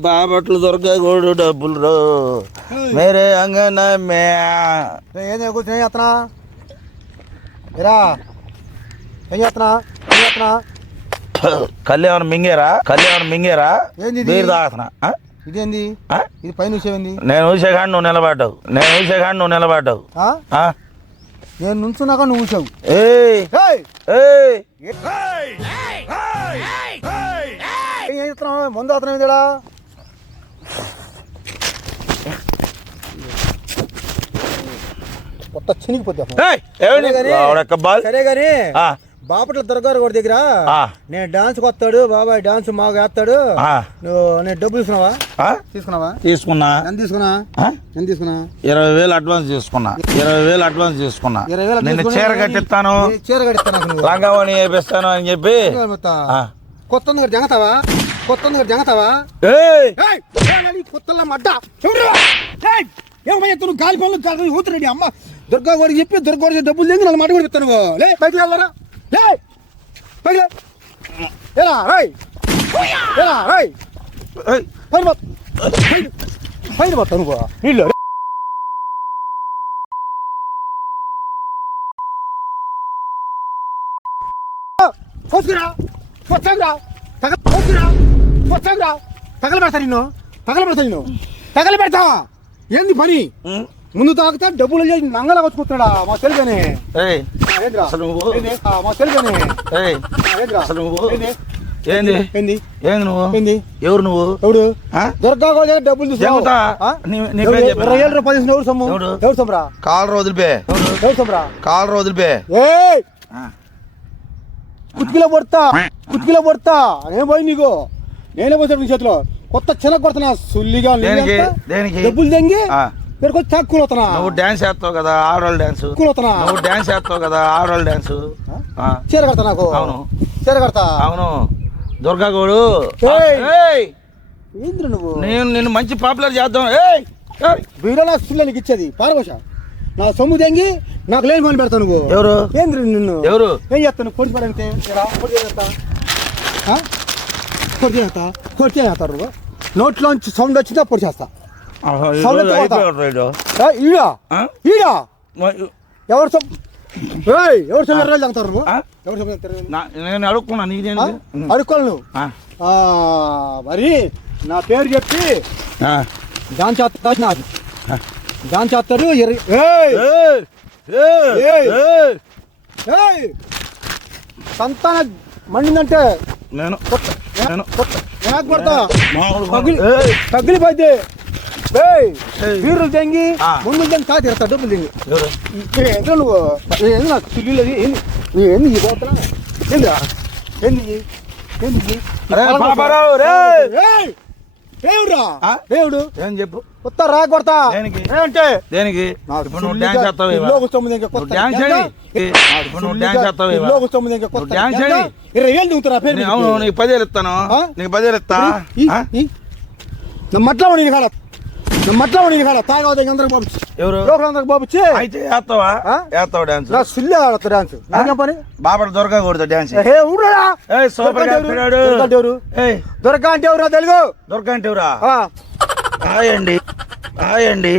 బాపట్లు దొరకకూడదు డబ్బులు రో. మేరే అంగన మే ఏం కూర్చొని ఏం చేస్తున్నా? ఏం చేస్తున్నా? ఏం చేస్తున్నా? కళ్యాణం మింగేరా? కళ్యాణం మింగేరా? బీరు తాగుతున్నా? ఇదేంది? ఆ? ఇది పైన ఏంది? నేను ఊసేగాడు నువ్వు నిలబడ్డావు. నేను ఊసేగాడు నువ్వు నిలబడ్డావు? నేను నుంచున్నాక నువ్వు చూసావు! ఏయ్! ఏం చేస్తున్నావు? ముందు అతను ఏందిడా కొత్త ఏమిటి? సరే ఆ, బాపట్ల దొరగారు గారి దగ్గర నేను డాన్స్ కొత్తాడు బాబాయ్ డాన్స్ మాకు వేస్తాడు. నువ్వు నేను డబ్బులు తీసుకున్నావా? తీసుకున్నావా? తీసుకున్నా. ఎంత తీసుకున్నా? ఎంత తీసుకున్నా? ఇరవై వేలు అడ్వాన్స్ తీసుకున్నా. ఇరవై వేలు అడ్వాన్స్ తీసుకున్నా. తీసుకున్నా చీర కానీ కట్టిస్తాను. చీర కట్టిస్తా నాకు నువ్వు. లంగావని వేపిస్తాను అని చెప్పి. కొత్త జంగతావా? కొత్త జంగతావా ఏయ్! ఏయ్! ఏమని కొత్తల మడ్డ! ఏమయ్య నువ్వు గాలి పనులు కాదు ఊతురెడ్డి అమ్మ? దుర్గా వాడికి చెప్పి దుర్గా వాడికి డబ్బులు తెంగి నన్ను మాట కూడా నువ్వు. లే బయటికి వెళ్ళరా లే! పైకి లే. ఏరా రేయ్ ఏరా రేయ్. పైన. పైన నీళ్ళు పోసాంరా తగల పెడతా నిన్ను. తగల పెడతా నిన్ను. తగల పెడతా ఏంది పని? ముందు తాగితే డబ్బులు నంగలా వచ్చుకుంటున్నాడా మా తెలుగానే మా తెలుగానే ఏంది? ఏంది? ఏంది? ఏంది నువ్వు? ఏంది? ఎవరు నువ్వు? ఎవడు? కూడా దగ్గర డబ్బులు? ఇరవై ఏళ్ళ రూపాయలు తీసుకున్న ఎవరు సొమ్ము? ఎవరు కాలు కాలు రోజులపే ఏయ్! కుత్కిలో పడతా కుత్కిలో పడతా నేను పోయి నీకు? నేనే పోతాడు నీ చేతిలో. కొత్త చిన్న కొడుతున్నా. సుల్లిగా దేనికి? దేనికి? డబ్బులు తెంగి. ఇక్కడికి వచ్చి అవుతున్నా నువ్వు డాన్స్ చేస్తావు కదా ఆడవాళ్ళు డాన్స్. కూల్ అవుతున్నా నువ్వు డాన్స్ చేస్తావు కదా ఆడవాళ్ళు డాన్స్. చీర కడతా నాకు. అవును. చీర కడతా. అవును. దుర్గా గోడు. ఏంద్ర నువ్వు? నేను నిన్ను మంచి పాపులర్ చేద్దాం. ఏయ్. వీడియో నా సుల్ల నీకు ఇచ్చేది. పారభాష నా సొమ్ము తెంగి నాకు లేని పని పెడతావు నువ్వు. ఎవరు? ఏంద్ర నిన్ను? ఎవరు? ఏం చేస్తాను పొడి పడితే? పొడి చేస్తా పొడి చేస్తా పొడి చేస్తారు నువ్వు నోట్లోంచి సౌండ్ వచ్చిందా పొడి చేస్తా. ఆహా, ఈ సౌండ్ ఈడా? ఈడా? ఎవరు ఎవరు ఎర్రలు తాగుతారు నువ్వు? ఎవరు నా- నేను అడుక్కున్నా నీదేంటి అడుక్కోవాలి నువ్వు? మరి నా పేరు చెప్పి. దాని చేస్తారు నాకు. దాని చేస్తారు సంతాన మండిందంటే నేను ఏయ్, తగిలిపోయింది ఏయ్ ఏయ్. వీరులు తెంగి. ముందు తెంగి తా తిడతా డబ్బులు తెంగి. ఏంద్రా నువ్వు ఏంది నాకు చిల్లీలు అది ఏంది? నీ ఏంది ఈ ఏందిరా? ఏంది ఇది? ఏంది ఆ? దేవుడు ఏం చెప్పు కొత్త రా కొడతా దేనికి? ఏంటే దేనికి నాకు ఇప్పుడు నువ్వు డాన్స్ చేస్తావు. ఇల్లు ఇంకా కొత్త డాన్స్. చేయి. ఇప్పుడు నువ్వు డాన్స్ చేస్తావు. ఇల్లు కూర్చోముందు ఇంకా కొత్త డాన్స్. చేయి. ఇరవై వేలు దిగుతున్నా పేరు అవును నీకు పదేలు ఇస్తాను? నీకు పదేలు ఇస్తా ఈ- ఆ? ఈ. నా మట్లో ఉండి కాడ నా మట్లో ఉండి కాడ తాగవద్దు అందరికి పంపించి. ఎవరు? లోకలందరికి పంపించి. అయితే వేస్తావా ఆ? వేస్తావు డాన్స్? నా సుల్లే ఆడతా డాన్స్. నాకేం పని? డాన్స్. సూపర్ దొరక గా. ఏయ్ దొరక అంటే ఎవరా తెలుగు? దొరక అంటే ఎవరా? ఆ, హాయ్ అండి హాయ్ అండి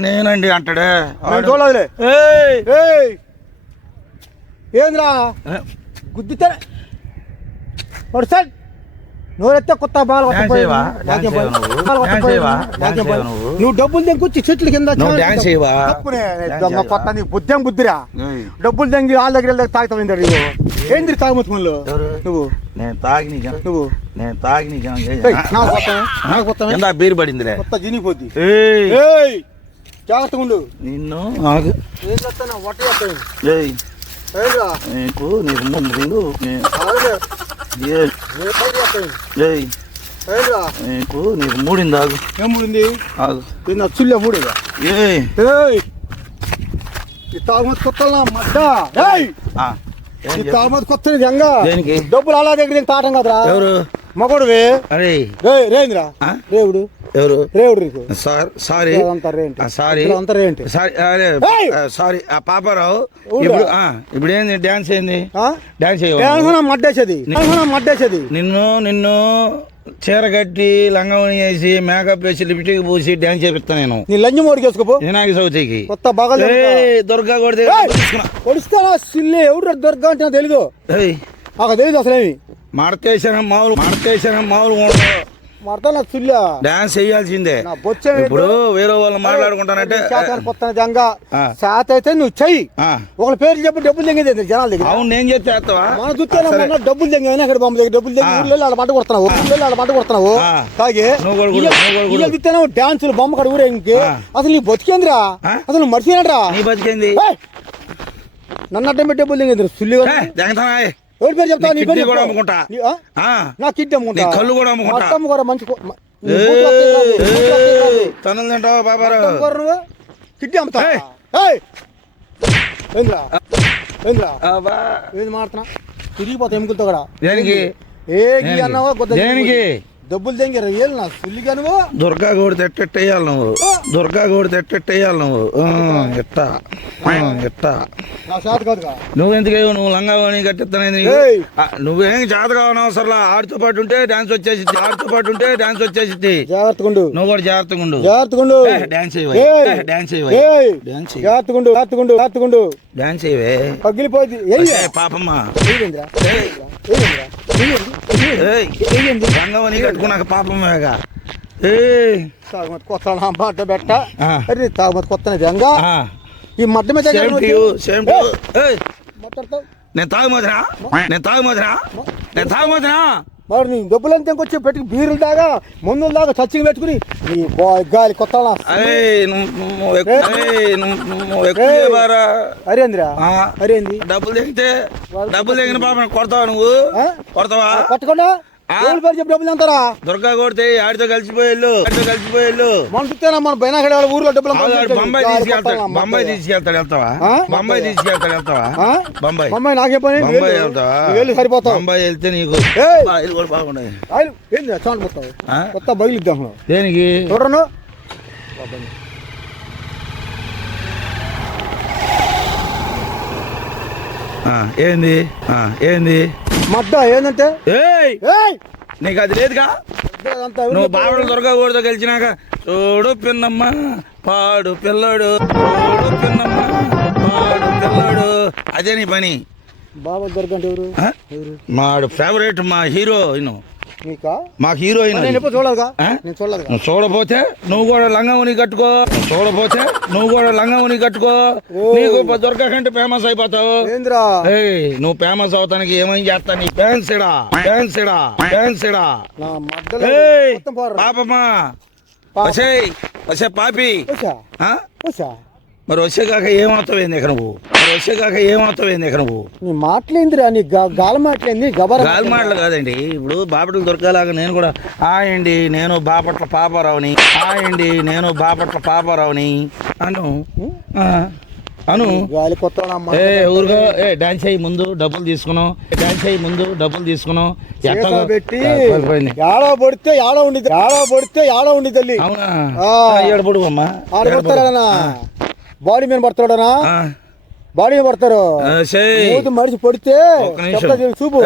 నేనండి అంటాడే. చూడలేదులే ఏయ్ ఏయ్. ఏంద్రా? ఏ, గుద్దితే నోరెత్తే కొత్త చేయవా? నువ్వు? డబ్బులు తెంకొచ్చి చెట్ల కింద దొంగ? కొత్త నీ బుద్ధం బుద్ధిరా? డబ్బులు తెంగి వాళ్ళ దగ్గర తాగుతావు ఏంటి నువ్వు ఏంది తాగుమతులు? నువ్వు? నేను తాగి నువ్వు? నేను తాగి నీకు బీరు పడిందిలే? కొత్త జీనిపోద్ది జాగ్రత్తగా ఉండు. నిన్ను. ఏం చేస్తాను వట్ట నీకు నీకు ముందు నీకు నీకు మూడింది ఆగు. ఏం మూడింది? ఆగు. ఇది నా చుల్లే మూడేగా ఏయ్. ఏయ్. ఈ తాగుమతి కొత్త మడ్డ? ఈ? తాగుమతి కొత్త ఎంగా దేనికి? డబ్బులు అలా దగ్గర తాటం కదరా. ఎవరు? మగోడువే. రే రేంద్రా? రేవుడు. ఎవరు? Sir sorry. సారీ. సారీ! ఆ, సారీ. ఆ పాపారావు. ఇప్పుడు ఆ, ఇప్పుడు ఏంది? డ్యాన్స్ ఏంది? ఏమన్నా మడ్డేసేది? మడ్డేసేది? నిన్ను నిన్ను చీర కట్టి లంగవని వేసి మేకప్ వేసి లిప్స్టిక్ పూసి డ్యాన్స్ చేపిస్తా నేను. నీ లంజి మోడికి వేసుకోపో. వినాయక చవితికి. కొత్త బాగా దుర్గా కూడా ఏయ్! పొడుస్తావా సిల్లి? ఎవడు దొరక అంటే తెలీదు. నాకు తెలియదు అసలు ఏమి మడతేసిన మామూలు మడతేసిన మామూలు ఉండదు డాన్స్ చేయాల్సిందే. ఇప్పుడు వేరే వాళ్ళు మాట్లాడుకుంటానంటే కొత్త జంగా. ఆ. శాత అయితే నువ్వు చెయ్యి. ఒకళ్ళ పేర్లు చెప్పి డబ్బులు తెంగేది జనాల దగ్గర? అవును నేను చెప్తే మన డబ్బులు తెంగానే అక్కడ బొమ్మ దగ్గర డబ్బులు తెంగి. ఊళ్ళో ఆడ పంట కొడుతున్నావు. ఊళ్ళో ఆడ పంట కొడుతున్నావు. తాగి. చూస్తేనే డాన్సులు బొమ్మ కడ ఆ. అసలు నీ బతికేంద్రా? అసలు నువ్వు మర్చిపోయినట్రా? నీ బతికింది? నన్ను అడ్డం పెట్టి డబ్బులు తెంగేది సుల్లి ఎవరి పేరు చెప్తా నీ కిడ్నీ. కూడా అమ్ముకుంటా. నీ- కిడ్నీ అమ్ముకుంటా. కళ్ళు కూడా అమ్ముకుంటా. మొత్తం కూడా మంచి. తనులు తింటావా బాబారు? నువ్వు కిడ్నీ అమ్ముతా ఏంద్రా? ఏంద్రా. ఏది మాడుతున్నా తిరిగిపోతా ఎముకలతో కూడా. దేనికి? ఏ? అన్నావా దేనికి? డబ్బులు తెంగారు ఏళ్ళు నా సుల్లిగా నువ్వు దుర్గా గోడి తెట్టెట్టేయాలి నువ్వు దుర్గా గోడి తెట్టెట్టేయాలి నువ్వు ఆ, ఇట్టా నా చేత కాదుగా నువ్వు ఎందుకు నువ్వు లంగావని కట్టిస్తానేది ఏయ్. నువ్వేం చేత కావని అవసరం ఆడితో పాటు ఉంటే డాన్స్ వచ్చేసిద్ది ఆడితో పాటు ఉంటే డాన్స్ వచ్చేసిద్ది జాగ్రత్తగా ఉండు నువ్వు కూడా జాగ్రత్తగా ఉండు జాగ్రత్తగా ఉండు ఏ, డాన్స్ చేయవా ఏయ్. డాన్స్ చేయవా ఏయ్. డాన్స్ చేయి జాగ్రత్తగా ఉండు జాగ్రత్తగా ఉండు జాగ్రత్తగా ఉండు డాన్స్ చేయవే పగిలిపోయింది ఏయ్ పాపమ్మ ఏయిందిరా ఏయ్. ఏయింది రంగవని కట్టుకున్నాక పాపమ్మేగా ఏ తాగుమతి కొత్త బెట్ట ఆ. అరే తాగుమతి కొత్త జంగా ఈ మడ్డ మీద నేను తాగుమోదరా నేను తాగుమోదరా నేను తాగుమోదరా మరి నీ డబ్బులంతా ఇంకొచ్చి పెట్టి బీరులు దాగా మందులు దాగా చచ్చిగా పెట్టుకుని నీ గాలి కొత్త. అరేంద్రా అరేంది డబ్బులు తెగితే డబ్బులు తెగిన పాప కొడతావా నువ్వు? కొడతావా కొట్టకుండా? ఎవరి పేరు చెప్పి డబ్బులు అంటారా? దుర్గా కొడితే ఆడితో కలిసిపోయేళ్ళు ఆడితో కలిసిపోయేళ్ళు మన వాళ్ళ ఊర్లో డబ్బులు బొంబాయి తీసుకెళ్తాడు బొంబాయి. తీసుకెళ్తాడు వెళ్తావా? బొంబాయి తీసుకెళ్తాడు వెళ్తావా? బొంబాయి. బొంబాయి నాకే పని బొంబాయి వెళ్తావా? వెళ్ళి సరిపోతావు. బొంబాయి వెళ్తే నీకు కూడా ఏంది చాలు? కొత్త బయలుద్దాం దేనికి? చూడను. ఆ, ఏంది? ఆ, ఏంది? మడ్డ ఏంటంటే ఏయ్! ఏయ్! నీకు అది లేదుగా? నువ్వు? బావడు దొరకకూడదు కలిసినాక చూడు పిన్నమ్మ పాడు పిల్లడు. చూడు పిన్నమ్మ పాడు పిల్లడు. అదే నీ పని. బాబా దొరకంటే ఎవరు? మాడు ఫేవరెట్ మా నీకా మా హీరోయిన్ చూడపోతే నువ్వు కూడా లంగముని కట్టుకో. చూడపోతే నువ్వు కూడా లంగముని కట్టుకో. నీకు దొరక కంటే ఫేమస్ అయిపోతావు. నువ్వు ఫేమస్ అవుతానికి ఏమని చేస్తా నీ డాన్స్ ఇడా? డాన్స్ ఇడా? డాన్స్ ఇడా? పాపమ్మా పాప. వచ్చే వచ్చే పాపి. ఆ? వచ్చా? మరి వచ్చేకాక ఏమవుతావేంది ఇక నువ్వు? మరి వచ్చేకాక ఏమవుతావేంది ఇక నువ్వు? నీ మాటలేందిరా నీ గా- గాలి మాటలేంది గబర గాలి మాటలు కాదండి. ఇప్పుడు బాపట్ల దొరకలాగా నేను కూడా హాయ్ అండి నేను బాపట్ల పాపారావుని హాయ్ అండి నేను బాపట్ల పాపారావుని. అను ఆ, అను. గాలి కొత్త ఏ ఊరుగా ఏ డాన్స్ అయ్యి ముందు డబ్బులు తీసుకున్నాం డాన్స్ అయ్యి ముందు డబ్బులు తీసుకున్నాం ఎట్లా పెట్టి పడిపోయింది. ఏడో పడితే ఏడో ఉండి ఏడో పడితే ఏడో ఉండి తల్లి. అవునా? ఆ. ఏడబడు అమ్మా. ఆడ పడతాడనా బాడీ మీద పడతాడనా? ఆ, బాడీ పడతారు. మడిచి పడితే చూపు.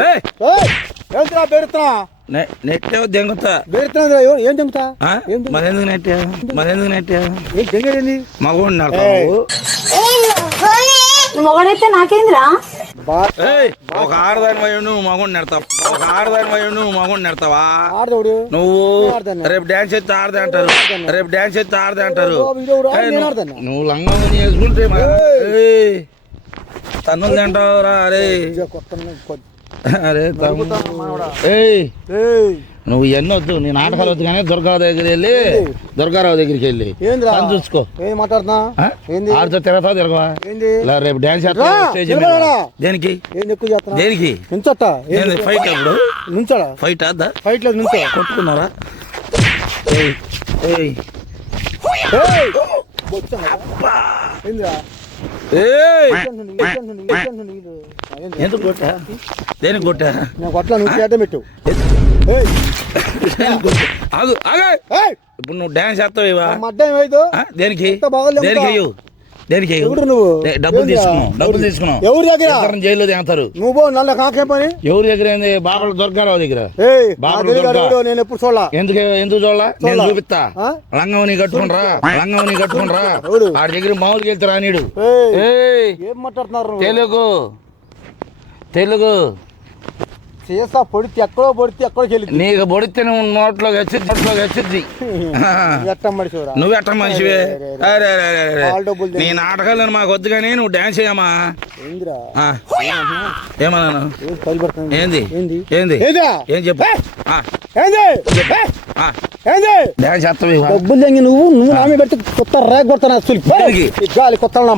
నెట్టే దెంగుతా. ఏం ఎందుకు నెట్టా? ఎందుకు నెట్టా? దెంగేది మొగడైతే నాకేంద్రా? ఒక ఆడదాని నువ్వు నెడతావు. ఒక ఆడదాని నువ్వు నెడతావా? నువ్వు. రేపు డాన్స్ ఎత్తే ఆడదే అంటారు. రేపు డాన్స్ ఎత్తే ఆడదే అంటారు. నువ్వు- లంగం చేసుకుంటే తన్నులు తింటావురా అరే అరే. ఏయ్. నువ్వు ఎన్ని వద్దు నీ నాటకాలు వద్దు కానీ దుర్గా దగ్గర వెళ్ళి దుర్గారావు దగ్గరికి వెళ్ళి. తను చూసుకో. ఏం మాట్లాడుతున్నా? ఆడితో తిరగతావు తిరగవా? రేపు డాన్స్ స్టేజ్ నిలబడరా. దేనికి? దేనికి? ఫైట్ అప్పుడు నుంచోడా? ఫైట్ అద్దా ఫైట్ లేదు నుంచో. కొట్టుకున్నారా ఏయ్ ఏయ్. ఎందుకు కొట్టా? దేనికి కొట్టా? నాకు అట్లా నువ్వు చేయడం పెట్టు? ఆగు ఆగు! ఏయ్! ఇప్పుడు నువ్వు డాన్స్ చేస్తావు ఇవా? దేనికి? దేనికి దేనికి? ఎవరు నువ్వు? డబ్బులు? తీసుకున్నావు డబ్బులు? తీసుకున్నావు ఎవరి దగ్గర? జైల్లో నువ్వు నల్ల కాకే పని ఎవరి దగ్గర ఏంది బాబల దొరకారావు దగ్గర నేను ఎప్పుడు చూడలా ఎందుకు ఎందుకు చూడాలా నేను? చూపిస్తా ఆ? లంగవని కట్టుకుండ్రా లంగవని కట్టుకుండ్రా ఎవడు? వాడి దగ్గర మామూలుకి వెళ్తారా నీడు ఏం మాట్లాడుతున్నారు? తెలుగు తెలుగు చేసా పొడితే ఎక్కడో పొడితే ఎక్కడికి వెళ్ళి నీకు పొడితే నువ్వు నోట్లోకి వచ్చింది నోట్లోకి వచ్చింది ఎట్ట మనిషిరా నువ్వు ఎట్ట మనిషివే? అరే, నీ నాటకాలు మాకు వద్దు కానీ నువ్వు డాన్స్ చేయమ్మా. ఏందిరా? ఆ. ఏమన్నాను? ఏం పరిపడుతుంది ఏంది? ఏంది? ఏం చెప్పు? డాన్స్ చేస్తావు? డబ్బులు తెంగి నువ్వు నువ్వు నామే పెట్టి కొత్త రేగ కొడతాను? అసలు గాలి కొత్త నా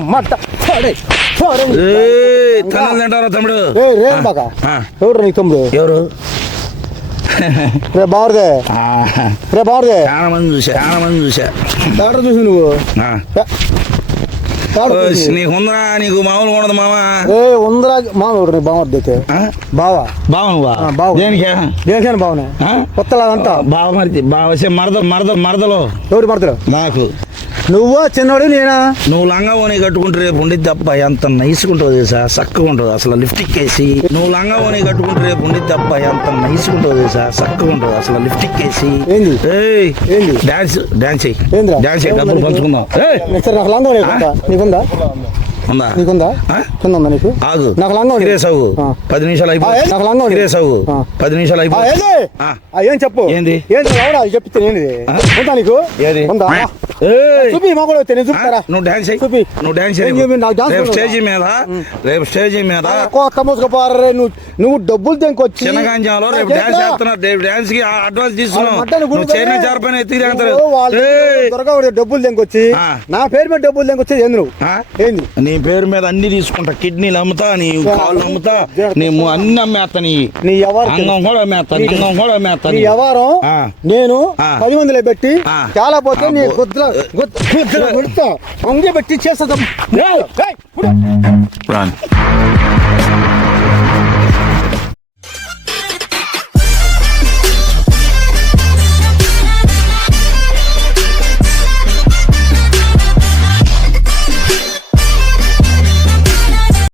తన్నులు తింటారా తమ్ముడు. ఎవరు నీ తమ్ముడు? ఎవరు? రే ఆ, రే బావరదే చాలా మంది చూసా చాలా మంది చూసా డాక్టర్ చూసి నువ్వు. నీకు ఉందరా నీకు మామూలుగా ఉండదు మామ. ఏ ఉందరా మామూలు బావర్ అయితే. ఆ? బావా? బావ బావ. దేనికే? దేనికైనా బావనే. ఆ? కొత్తలాగంతా బావ మరి బావ మరద మరద మరదలో. ఎవరు పడతారు నాకు నువ్వు చిన్నోడు నేనా? నువ్వు లంగా ఓని కట్టుకుంటే రేపు ఉండిద్ది అబ్బా ఎంత నైస్కుంటుంది తెలుసా? చక్కగా ఉంటుంది అసలు లిఫ్టిక్ వేసి నువ్వు లంగా ఓని కట్టుకుంటే రేపు ఉండిద్ది అబ్బా ఎంత నైస్కుంటుంది తెలుసా? చక్కగా ఉంటుంది అసలు లిఫ్టిక్ వేసి ఏంది? Dance dance? డాన్స్ డబ్బులు పంచుకుందాం. సరే నీకుందా? ఉందా? నీకుందా? నీకు? ఆగు. నాకు లంగా. పది నిమిషాలు? నాకు లంగా. పది నిమిషాలు ఆ, అయిపో ఏంది? ఆ. ఆ, ఏం చెప్పు? ఏంది? ఏంది? చెప్తే ఏంది? ఉందా నీకు? ఏది? ఉందా? చూపి మా కూడా నేను చూపుతారా నువ్వు డాన్స్ చూపి. నువ్వు డాన్స్ రేపు? స్టేజీ మీద రేపు స్టేజీ మీద నువ్వు నువ్వు డబ్బులు తెంకొచ్చి చిన్నగాంజాలో రేపు డాన్స్ రేపు డాన్స్కి అడ్వాన్స్ తీసుకున్నావు. నువ్వు చైనా చారపైన ఎత్తికి అంటారు త్వరగా డబ్బులు తెంకొచ్చి. నా పేరు మీద డబ్బులు తెంకొచ్చి ఏంది నువ్వు? ఏంది? నీ పేరు మీద అన్ని తీసుకుంటా. కిడ్నీలు అమ్ముతా నీ కాళ్ళు అమ్ముతా నీ ము- అన్ని అమ్మేస్తా నీ. నీ ఎవరు అంగం కూడా అమ్మేస్తా నీ అంగం కూడా అమ్మేస్తా నీ. వ్యవహారం. నేను. పది మందిలో పెట్టి. చాలా పోతే నీ. గుద్దల గుద్దల గుడతా అంగే పెట్టి చేస్తా Run.